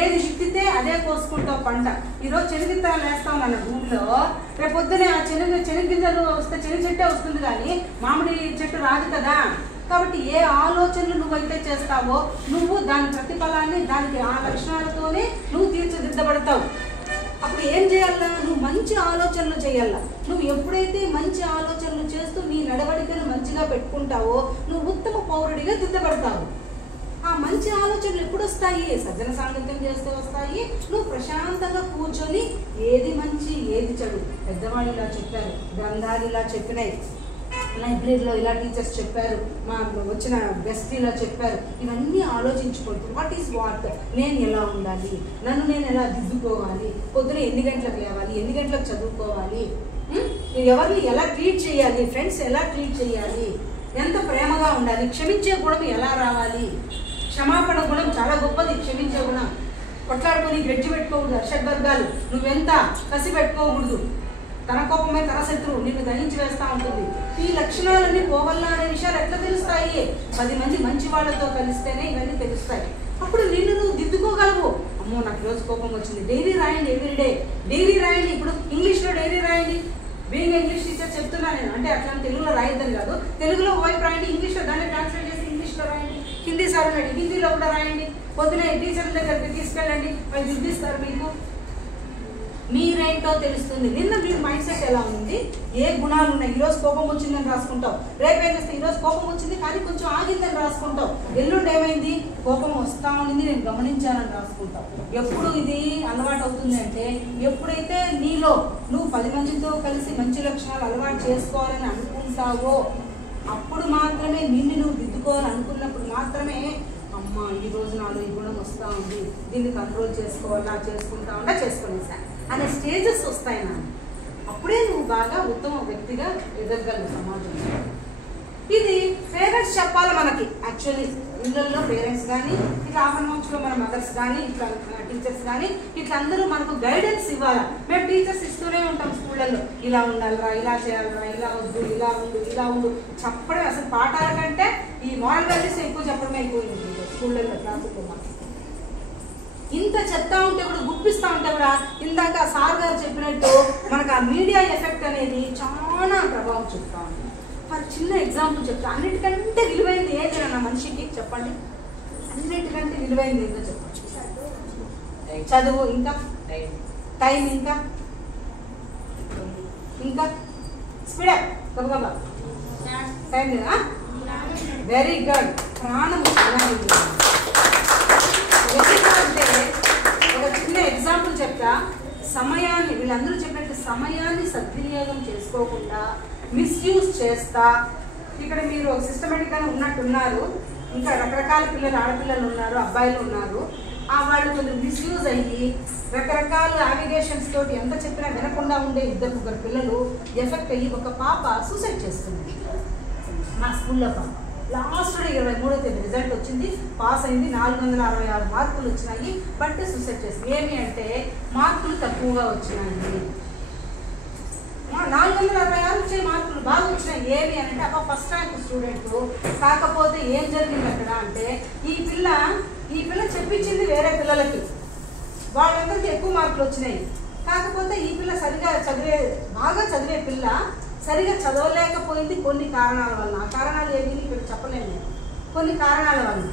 ఏది విత్తితే అదే కోసుకుంటావు పంట. ఈరోజు చెనిగిత్తనాలు వేస్తావు మన భూమిలో, రేపు పొద్దునే ఆ చెనిగింజలు వస్తే చెనిగి చెట్టే వస్తుంది కానీ మామిడి చెట్టు రాదు కదా. కాబట్టి ఏ ఆలోచనలు నువ్వైతే చేస్తావో నువ్వు దాని ప్రతిఫలాన్ని దానికి ఆ లక్షణాలతోనే నువ్వు తీర్చిదిద్దబడతావు. అప్పుడు ఏం చేయాలా? నువ్వు మంచి ఆలోచనలు చేయాలా. నువ్వు ఎప్పుడైతే మంచి ఆలోచనలు చేస్తూ నీ నడవడికను మంచిగా పెట్టుకుంటావో నువ్వు ఉత్తమ పౌరుడిగా దిద్దబడతావు. ఆ మంచి ఆలోచనలు ఎప్పుడు వస్తాయి? సజ్జన సాంగత్యం చేస్తే వస్తాయి. నువ్వు ప్రశాంతంగా కూర్చొని ఏది మంచి ఏది చెడు, పెద్దవాళ్ళు ఇలా చెప్పారు, గ్రంథాలు ఇలా చెప్పినాయి, లైబ్రరీలో ఇలా టీచర్స్ చెప్పారు, మా వచ్చిన బెస్ట్ ఇలా చెప్పారు, ఇవన్నీ ఆలోచించుకుంటూ వాట్ ఈస్ వాట్, నేను ఎలా ఉండాలి, నన్ను నేను ఎలా దిద్దుకోవాలి, పొద్దున ఎన్ని గంటలకు లేవాలి, ఎన్ని గంటలకు చదువుకోవాలి, ఎవరిని ఎలా ట్రీట్ చేయాలి, ఫ్రెండ్స్ ఎలా ట్రీట్ చేయాలి, ఎంత ప్రేమగా ఉండాలి, క్షమించే గుణం ఎలా రావాలి. క్షమాపణ గుణం చాలా గొప్పది. క్షమించే గుణం. కొట్లాడుకొని గడ్డి పెట్టుకోకూడదు. షడ్వర్గాలు నువ్వెంత కసి పెట్టుకోకూడదు. తన కోపమే తన శత్రువు నిన్ను దహించి వేస్తూ ఉంటుంది. ఈ లక్షణాలన్నీ పోవల్లా అనే విషయాలు ఎట్లా తెలుస్తాయి? 10 మంది మంచి వాళ్ళతో కలిస్తేనే ఇవన్నీ తెలుస్తాయి. అప్పుడు నిన్ను నువ్వు దిద్దుకోగలవు. అమ్మో నాకు ఈరోజు కోపం వచ్చింది, డైరీ రాయండి, ఎవ్రీడే డైరీ రాయండి. ఇప్పుడు ఇంగ్లీష్లో డైరీ రాయండి. బీయింగ్ ఇంగ్లీష్ టీచర్ చెప్తున్నా నేను, అంటే అట్లా తెలుగులో రాయొద్దని కాదు, తెలుగులో వైపు రాయండి, ఇంగ్లీష్లో దాన్ని ట్రాన్స్లేట్ చేసి ఇంగ్లీష్లో రాయండి. హిందీ సార్ ఉన్నాడు, హిందీలో కూడా రాయండి. పొద్దునే టీచర్ల దగ్గరికి తీసుకెళ్ళండి, వాళ్ళు దిద్దిస్తారు. మీకు మీరేంటో తెలుస్తుంది. నిన్న మీ మైండ్ సెట్ ఎలా ఉంది, ఏ గుణాలు ఉన్నాయి. ఈరోజు కోపం వచ్చిందని రాసుకుంటావు, రేపు ఏం చేస్తే ఈరోజు కోపం వచ్చింది కానీ కొంచెం ఆగిందని రాసుకుంటావు, ఎల్లుండి ఏమైంది కోపం వస్తా ఉంది నేను గమనించానని రాసుకుంటావు. ఎప్పుడు ఇది అలవాటు అవుతుంది అంటే ఎప్పుడైతే నీలో నువ్వు 10 మందితో కలిసి మంచి లక్షణాలు అలవాటు చేసుకోవాలని అనుకుంటావో అప్పుడు మాత్రమే నిన్ను నువ్వు దిద్దుకోవాలని అనుకున్నప్పుడు మాత్రమే అమ్మ ఈ రోజు నాలో ఈ గుణం వస్తూ ఉంది, దీన్ని కంట్రోల్ చేసుకోవాలా, చేసుకుంటా ఉన్నా చేసుకునేసా అనే స్టేజెస్ వస్తాయి నాకు. అప్పుడే నువ్వు బాగా ఉత్తమ వ్యక్తిగా ఎదగలవు సమాజంలో. ఇది పేరెంట్స్ చెప్పాలి మనకి. యాక్చువల్లీ ఇళ్ళల్లో పేరెంట్స్ కానీ ఇట్లా ఆపన్మంచులో మన మదర్స్ కానీ ఇట్లా టీచర్స్ కానీ ఇట్లా అందరూ మనకు గైడెన్స్ ఇవ్వాలి. మేము టీచర్స్ ఇస్తూనే ఉంటాం స్కూళ్ళల్లో, ఇలా ఉండాలిరా, ఇలా చేయాలిరా, ఇలా వద్దు, ఇలా ఉండు, ఇలా ఉండు చెప్పడం. అసలు పాఠాల కంటే ఈ మోరల్ వాల్యూస్ ఎక్కువ చెప్పడమే అయిపోయింది స్కూళ్ళల్లో, క్లాసుల్లో. మాకు ఇంత చెప్తా ఉంటే కూడా, గుప్పిస్తూ ఉంటే కూడా, ఇందాక సార్ గారు చెప్పినట్టు మనకు ఆ మీడియా ఎఫెక్ట్ అనేది చాలా ప్రభావం చూపుతా ఉంది. చిన్న ఎగ్జాంపుల్ చెప్తా. అన్నిటికంటే విలువైంది ఏది నా మనిషికి చెప్పండి? అన్నిటికంటే విలువైంది ఏంటో చెప్పండి. చదువు, ఇంకా టైం, ఇంకా స్పీడప్ గబగబా టైం లేదా? Very good. ప్రాణం అంటే ఒక చిన్న ఎగ్జాంపుల్ చెప్తా. సమయాన్ని వీళ్ళందరూ చెప్పినట్టు సమయాన్ని సద్వినియోగం చేసుకోకుండా మిస్యూజ్ చేస్తా, ఇక్కడ మీరు సిస్టమేటిక్గానే ఉన్నట్టున్నారు, ఇంకా రకరకాల పిల్లలు, ఆడపిల్లలు ఉన్నారు, అబ్బాయిలు ఉన్నారు, వాళ్ళు కొంచెం మిస్యూజ్ అయ్యి రకరకాల అలిగేషన్స్ తోటి ఎంత చెప్పినా వినకుండా ఉండే 2-3 పిల్లలు ఎఫెక్ట్ అయ్యి ఒక పాప సూసైడ్ చేస్తుంది. మా స్కూల్లో పాప లాస్ట్ 23వ తేదీ రిజల్ట్ వచ్చింది, పాస్ అయింది, 466 మార్కులు వచ్చినాయి. బట్ సూసైడ్ చేసింది. ఏమి అంటే మార్కులు తక్కువగా వచ్చినాయి. 466 వచ్చే మార్కులు బాగా వచ్చినాయి. ఏమి అని అంటే అబ్బా ఫస్ట్ ర్యాంక్ స్టూడెంట్. కాకపోతే ఏం జరిగింది అక్కడ అంటే ఈ పిల్ల చెప్పించింది వేరే పిల్లలకి, వాళ్ళందరికీ ఎక్కువ మార్కులు వచ్చినాయి. కాకపోతే ఈ పిల్ల బాగా చదివే పిల్ల సరిగా చదవలేకపోయింది కొన్ని కారణాల వల్ల. ఆ కారణాలు ఏమి ఇక్కడ చెప్పలేము. కొన్ని కారణాల వల్ల